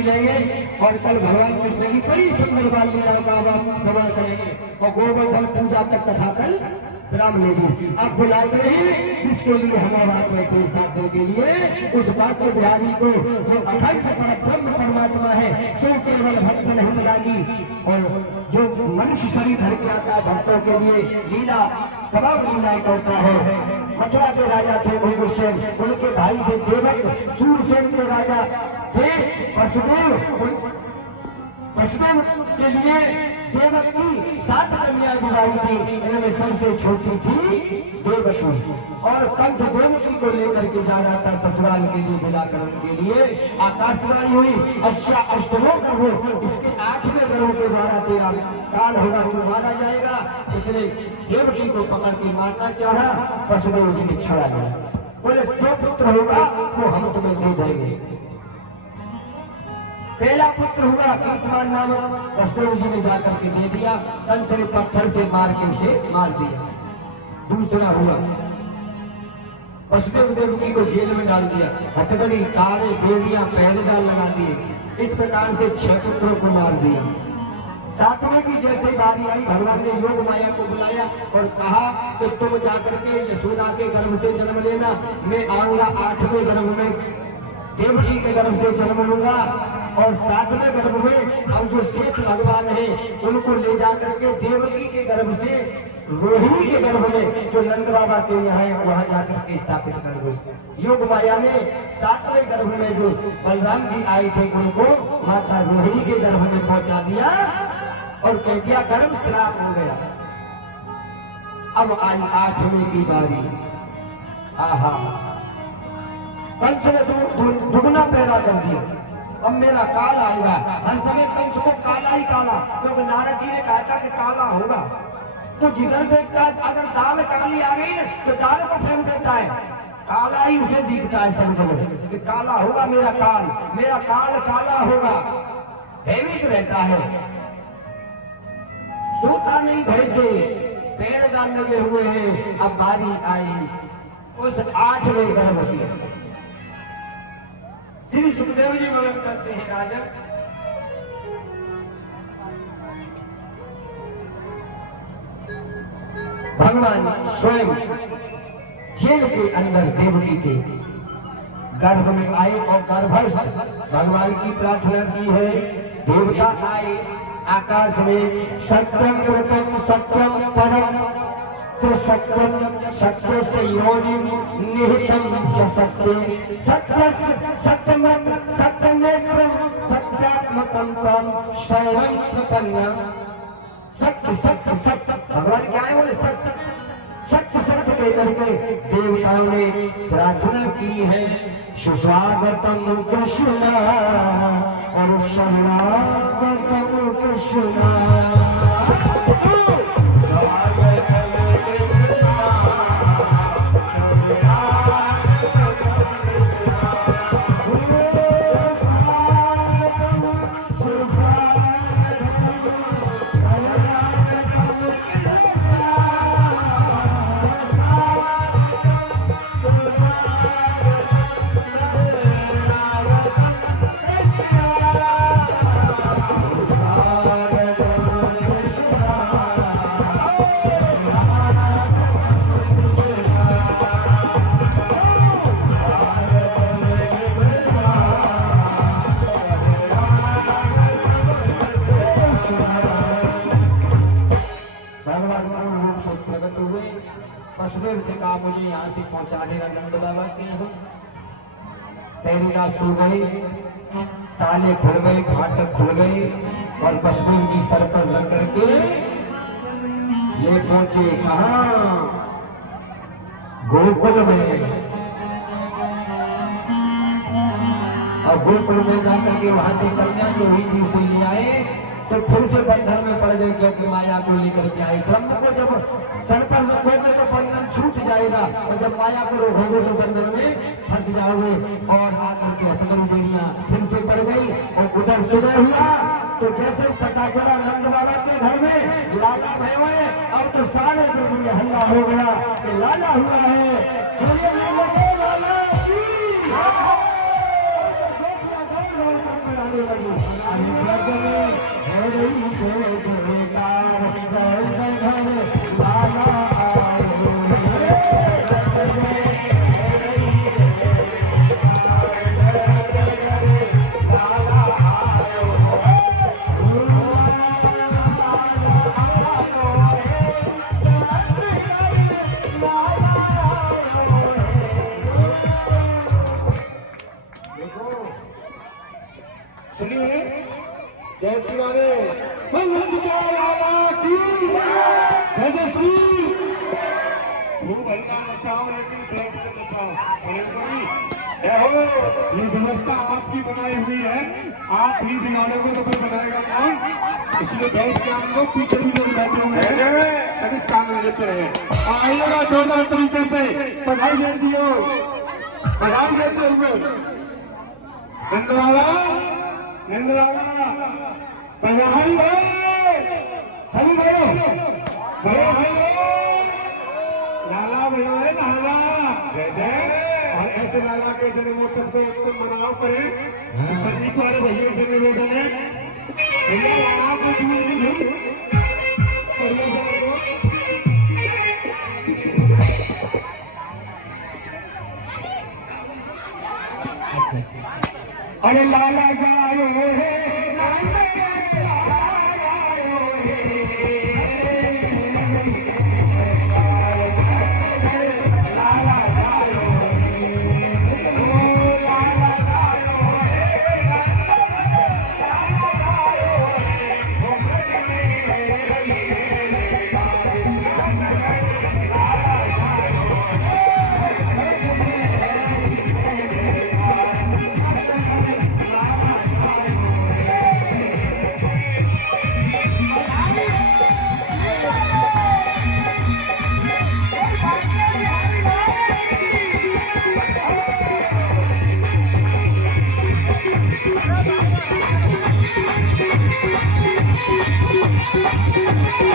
मिलेंगे और कल भगवान कृष्ण की बड़ी सुंदर बाल लीलाओं का आप श्रवण करेंगे और गोवर्धन पूजा तक कथा कल राम लेगी। आप बुलाते हैं जिसके लिए हम बात बैठे साथ के लिए उस बात के बिहारी को जो अखंड परब्रह्म परमात्मा है सो केवल भक्त नहीं लागी और जो मनुष्य शरीर धर के आता है भक्तों के लिए लीला तमाम लीला करता है। मथुरा के राजा थे उग्रसेन, उनके भाई थे देवक, सूरसेन के राजा थे वसुदेव, वसुदेव के लिए देवक की 7 कन्या विवाही थी, इनमें सबसे छोटी थी देवकी और कंस देवकी को लेकर के जा रहा था ससुराल के लिए विदा करने के लिए। आकाशवाणी हुई अश्या अष्टमो गर्भो, इसके 8वें गर्भ के द्वारा तेरा काल होगा, तू मारा जाएगा। इसने देवकी को पकड़ के मारना चाहा, वसुदेव जी ने छुड़ा लिया। बोले जो पुत्र होगा तो हम तुम्हें दे देंगे। पहला पुत्र हुआ कीर्तमान नामक, वसुदेव जी ने जाकर के दे दिया, कंस ने पत्थर से मार के उसे मार दिया। दूसरा हुआ वसुदेव देवकी को जेल में डाल दिया, हथकड़ी तारे बेड़ियां पहरेदार लगा दिए। इस प्रकार से 6 पुत्रों को मार दिया। 7वें की जैसे बारी आई, भगवान ने योग माया को बुलाया और कहा कि तुम जाकर के यशोदा के गर्भ से जन्म लेना, मैं आऊंगा 8वें गर्भ में देवकी के गर्भ से जन्म लूंगा और 7वें गर्भ में हम जो शेष भगवान है उनको ले जाकर के देवकी के गर्भ से रोहिणी के गर्भ में जो नंद बाबा के यहाँ है वहां जाकर के स्थापित कर दो। योग माया ने 7वें गर्भ में जो बलराम जी आए थे उनको माता रोहिणी के गर्भ में पहुंचा दिया और कह दिया गर्भ श्राप हो गया। अब आई 8वें की बारी। आहा, कंस ने दुगना पैदा कर दिया। अब मेरा काल आएगा, हर समय कंस को काला ही काला, क्योंकि नारद जी ने कहा था कि काला होगा। तो जिधर देखता है अगर दाल काली आ गई ना तो दाल को फेंक देता है, काला ही उसे दिखता है। समझो कि काला होगा मेरा काल काला होगा, भयभीत रहता है, सोता नहीं भय से, पैर डाल लगे हुए हैं। अब बारी आई उस 8वें गर्भ की। श्री सुखदेव जी वर्णन करते हैं, राजन भगवान स्वयं जेल के अंदर देवकी के गर्भ में आए और गर्भस्थ भगवान की प्रार्थना की है। देवता आए आकाश में, सत्यम कृतम सत्यम परम तो सत्यम सत्य से योनिम निहितम च सत्य सत्य सत्यमत सत्यनेत्रम सत्यात्मकम तम शैवम प्रपन्नम। सत्य सत्य सत्य भगवान क्या है, बोले सत्य सत्य सत्य कह करके देवताओं ने प्रार्थना की है। सुस्वागतम कृष्ण और शरणागतम कृष्ण। वसुदेव से कहा मुझे यहाँ से पहुंचा देगा नंद बाबा के यहाँ। सो गई, ताले खुल गए, फाटक खुल गए और वसुदेव जी सर पर लग करके ये पहुंचे कहाँ, गोकुल में। और गोकुल में जाकर के वहां से कन्या जो हुई थी उसे ले आए तो फिर से बंधन में पड़ गए, क्योंकि माया को लेकर के आए। ब्रह्म को जब सर पर रखोगे तो बंधन छूट जाएगा और जब माया को रोकोगे तो बंधन में फंस जाओगे। और आकर के हथकड़ी बेड़ियां फिर से पड़ गई और उधर सुबह हुआ तो जैसे पता चला नंद बाबा के घर में लाला भय हुए, अब तो सारे ग्रुप में हल्ला हो गया कि लाला हुआ है। गाने लगे, अरे ब्रज में हो रही जय जयकार, बैल घर लाला आयो रे। ब्रज में हो रही जय जयकार, बैल घर लाला आयो रे। सुनिए, जय श्री राधे, लाला की जय जय श्री। खूब हल्ला मचाओ लेकिन बैठ कर मचाओ। ये व्यवस्था आपकी बनाई हुई है, आप ही बिगाड़े को तो कोई बनाएगा कौन? इसलिए बैठ के हम लोग पीछे भी लोग बैठे हुए हैं, सभी स्थान में लेते हैं। आइएगा जोरदार तरीके से बधाई देती हो, बधाई देते हुए नंदवाला बधाई हो सभी भाइयों, बधाई हो लाला भैया है लाला, जय जय। और ऐसे लाला के जन्मोत्सव को उत्सव मनाओ पड़े, सभी को अरे भैया से निवेदन है, भैया लाला को अरे लाला जाओ है